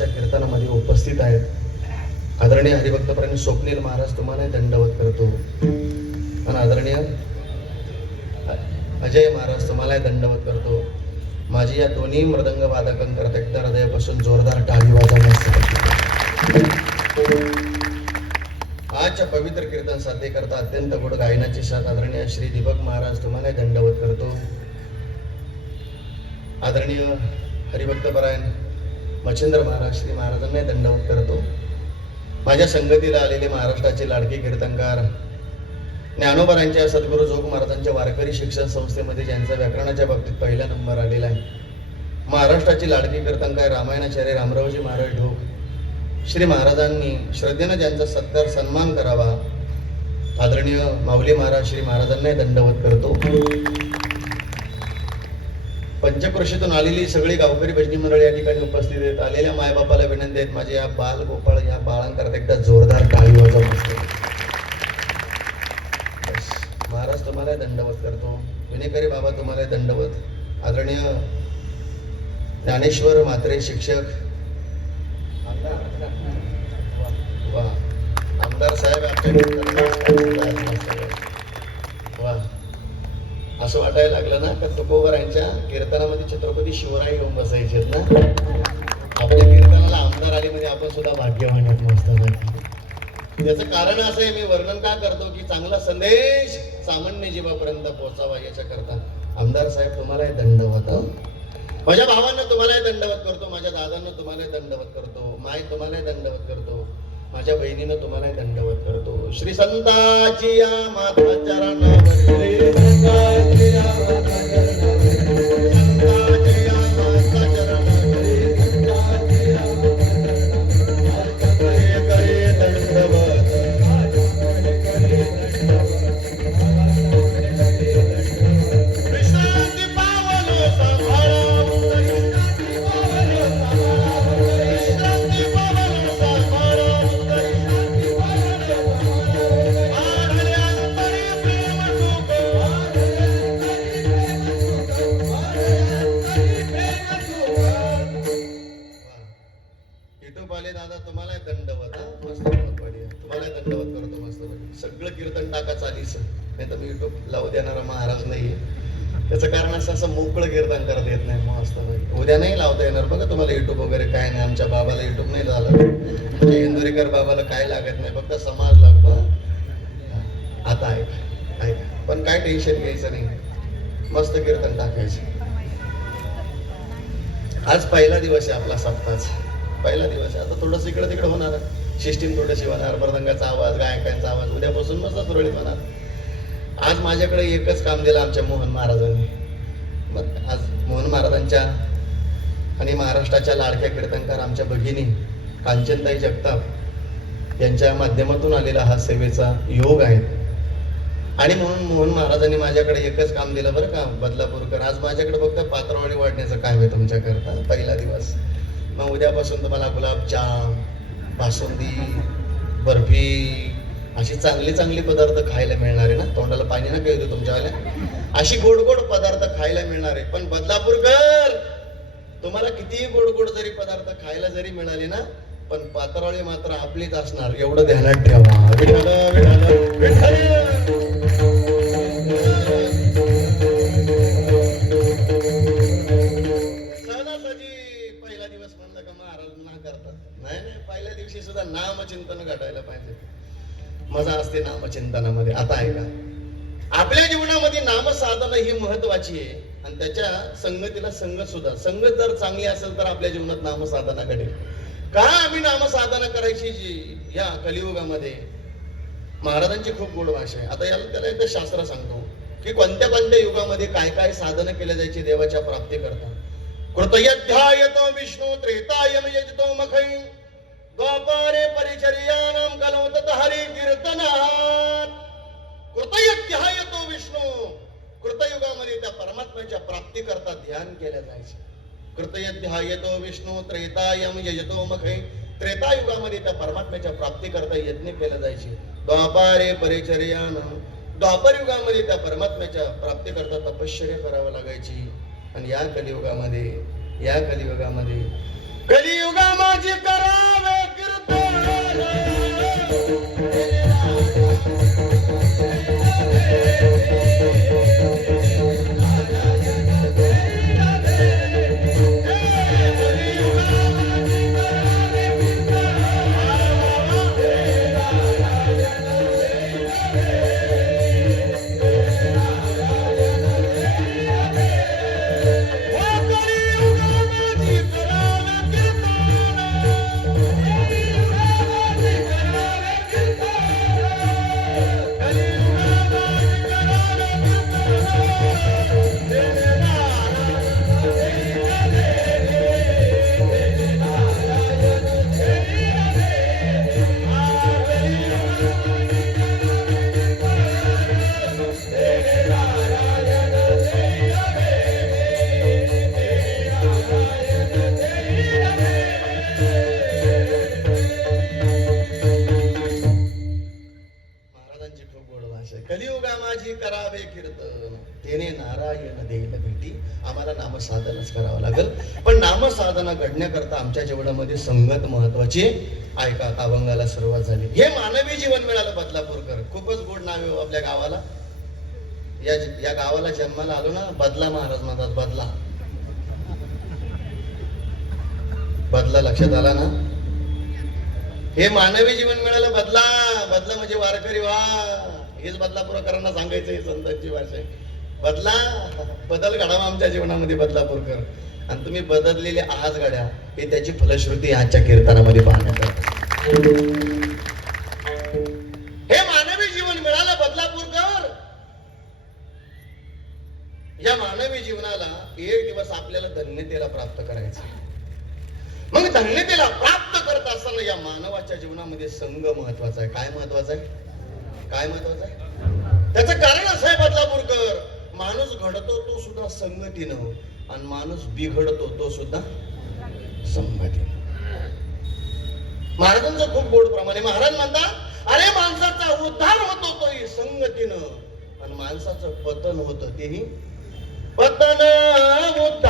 कीर्तनामध्ये उपस्थित आहेत. आदरणीय हरिभक्तप्राणी स्वप्नील महाराज तुम्हाला दंडवत करतो. आणि आदरणीय अजय महाराज तुम्हाला दंडवत करतो. माझी या दोन्ही मृदंग वादकांकरता एकदा हृदयापासून जोरदार टाळी वाजवण्यास आजच्या पवित्र कीर्तन साध्य करता अत्यंत गोड गायनाची साथ आदरणीय श्री दीपक महाराज तुम्हाला दंडवत करतो. आदरणीय हरिभक्तपरायण मच्छिंद्र महाराज श्री महाराजांना दंडवत करतो. माझ्या संगतीला आलेले महाराष्ट्राचे लाडके कीर्तनकार ज्ञानोबरांच्या सद्गुरू जोग महाराजांच्या वारकरी शिक्षण संस्थेमध्ये ज्यांचा व्याकरणाच्या बाबतीत पहिला नंबर आलेला आहे. महाराष्ट्राचे लाडके कीर्तनकार रामायणाचार्य रामरावजी महाराज ढोक श्री महाराजांनी श्रद्धेनं ज्यांचा सत्कार सन्मान करावा आदरणीय माऊली महाराज श्री महाराजांनाही दंडवत करतो. पंचक्रोशीतून आलेली सगळी गावकरी भजनी मंडळी या ठिकाणी उपस्थित आहेत. आलेल्या मायबापाला विनंती आहेत माझे या बाल गोपाळ या बाळांकरता एकदा जोरदार टाळी वाजव. महाराज तुम्हाला दंडवत करतो. विनेकरी बाबा तुम्हाला दंडवत. आदरणीय ज्ञानेश्वर म्हात्रे शिक्षक वा आमदार साहेब वा. असं वाटायला लागलं ना का तुकोबरांच्या कीर्तनामध्ये छत्रपती शिवराय येऊन बसायचे ना. आपल्या कीर्तनाला आमदार आले म्हणजे आपण सुद्धा भाग्यवान आहेत याचं कारण असं आहे मी वर्णन का करतो की चांगला संदेश सामान्य जीवापर्यंत पोहोचावा याच्या करता आमदार साहेब तुम्हालाही दंडवत माझ्या भावांना तुम्हालाही दंडवत करतो माझ्या दादांना तुम्हाला दंडवत करतो माय तुम्हाला दंडवत करतो. माझ्या बहिणीनं तुम्हाला दंडवत करतो. श्री संताची या माता चरण पाले दादा तुम्हाला दंडवत. मस्त तुम्हाला दंडवत करतो मस्त सगळं कीर्तन टाका चालीस. नाही तर मी युट्यूब लावू देणारा महाराज नाहीये. त्याचं कारण असं असं मोकळं कीर्तन करता येत नाही मस्त उद्या नाही लावता येणार बघा तुम्हाला युट्यूब वगैरे काय नाही आमच्या बाबाला युट्यूब नाही झालं इंदुरीकर बाबाला काय लागत नाही फक्त समाज लागतो. आता ऐक ऐक. पण काय टेन्शन घ्यायचं नाही. मस्त कीर्तन टाकायचं. आज पहिला दिवस आहे आपला सप्ताहाचा. पहिला दिवस आहे. आता थोडंसं इकडे तिकडे होणार सिस्टीम थोडीशी होणार मृदंगाचा आवाज गायकांचा आवाज. उद्यापासून मस्त सुरळीत होणार. आज माझ्याकडे एकच काम दिलं आमच्या मोहन महाराजांनी. मग आज मोहन महाराजांच्या आणि महाराष्ट्राच्या लाडक्या कीर्तनकार आमच्या भगिनी कांचनताई जगताप यांच्या माध्यमातून आलेला हा सेवेचा योग आहे. आणि म्हणून मोहन महाराजांनी माझ्याकडे एकच काम दिलं बरं का? बदलापूरकर. आज माझ्याकडे फक्त पात्रावळी वाढण्याचं काम आहे तुमच्याकरता. पहिला दिवस. मग उद्यापासून तुम्हाला गुलाबजाम बासुंदी बर्फी अशी चांगली चांगली पदार्थ खायला मिळणार आहे ना? तोंडाला पाणी ना काही येतो तुमच्यावाल्या. अशी गोड गोड पदार्थ खायला मिळणार आहे. पण बदलापूरकर तुम्हाला कितीही गोड गोड जरी पदार्थ खायला जरी मिळाले ना पण पात्रावळी मात्र आपलीच असणार. एवढं ध्यानात ठेवा. नामचिंतन घटायला पाहिजे. मजा असते नामचिंतनामध्ये. आता ऐका. आपल्या जीवनामध्ये नामसाधना ही महत्वाची आहे आणि त्याच्या संगतीला संगत सुद्धा. संगत जर चांगली असेल तर आपल्या जीवनात नामसाधना घडेल. का आम्ही नामसाधना करायची जी या कलियुगामध्ये? महाराजांची खूप गोड भाषा आहे. आता याला त्याला एकदा शास्त्र सांगतो की कोणत्या कोणत्या युगामध्ये काय काय साधनं केल्या जायची देवाच्या प्राप्ती करता. कृतयध्यायतो विष्णू त्रेतायम यजतो मखई द्वापारे परिचर्यानाम कलवतत हरी कीर्तनात कृतयध्यायतो विष्णू। कृतयुगामध्ये त्या परमात्म्याच्या प्राप्ती करता ध्यान केल्या जायचे। कृतयध्यायतो विष्णू त्रेतायम यजतो मखै त्रेतायुगामध्ये त्या परमात्म्याच्या प्राप्ती करता यज्ञ केलं जायचे। द्वापारे परिचर्यान द्वापर युगामध्ये त्या परमात्म्याच्या प्राप्तीकरता तपश्चर्या करावं लागायची। आणि या कलियुगामध्ये या कलियुगामध्ये कलियुगा माझी महाराजांची तेने नारायण देईल भेटी. आम्हाला नामसाधनच करावं लागेल. पण नामसाधना घडण्याकरता आमच्या जीवनामध्ये संगत महत्वाची ऐका अभंगाला सुरुवात झाली. हे मानवी जीवन मिळालं बदलापूरकर. खूपच गोड नाव आहे हो आपल्या गावाला. या या गावाला जन्माला आलो ना बदला महाराज म्हणतात बदला. बदला लक्षात आला ना? हे मानवी जीवन मिळालं बदला. बदला म्हणजे वारकरी वा. हेच बदलापूरकरांना सांगायचं हे संतांची भाषा आहे. बदला बदल घडावा आमच्या जीवनामध्ये बदलापूरकर आणि तुम्ही बदललेले आहात गाड्या हे त्याची फलश्रुती आजच्या कीर्तनामध्ये पाहण्यात हे मानवी जीवन मिळालं बदलापूरकर या मानवी जीवनाला एक दिवस आपल्याला धन्यतेला प्राप्त करायचं आहे. मग धन्यतेला प्राप्त करत असताना या मानवाच्या जीवनामध्ये संघ महत्त्वाचा आहे. काय महत्त्वाचा आहे? काय महत्वाचं आहे? त्याचं कारण असं आहे बदलापूरकर. माणूस घडतो तो सुद्धा संगतीनं हो. आणि माणूस बिघडतो तो सुद्धा संगतीनं हो. महाराजांचं खूप गोड प्रमाणे महाराज म्हणतात अरे माणसाचा उद्धार होतो तोही संगतीनं. आणि माणसाचं पतन होतं तेही पतन उद्धार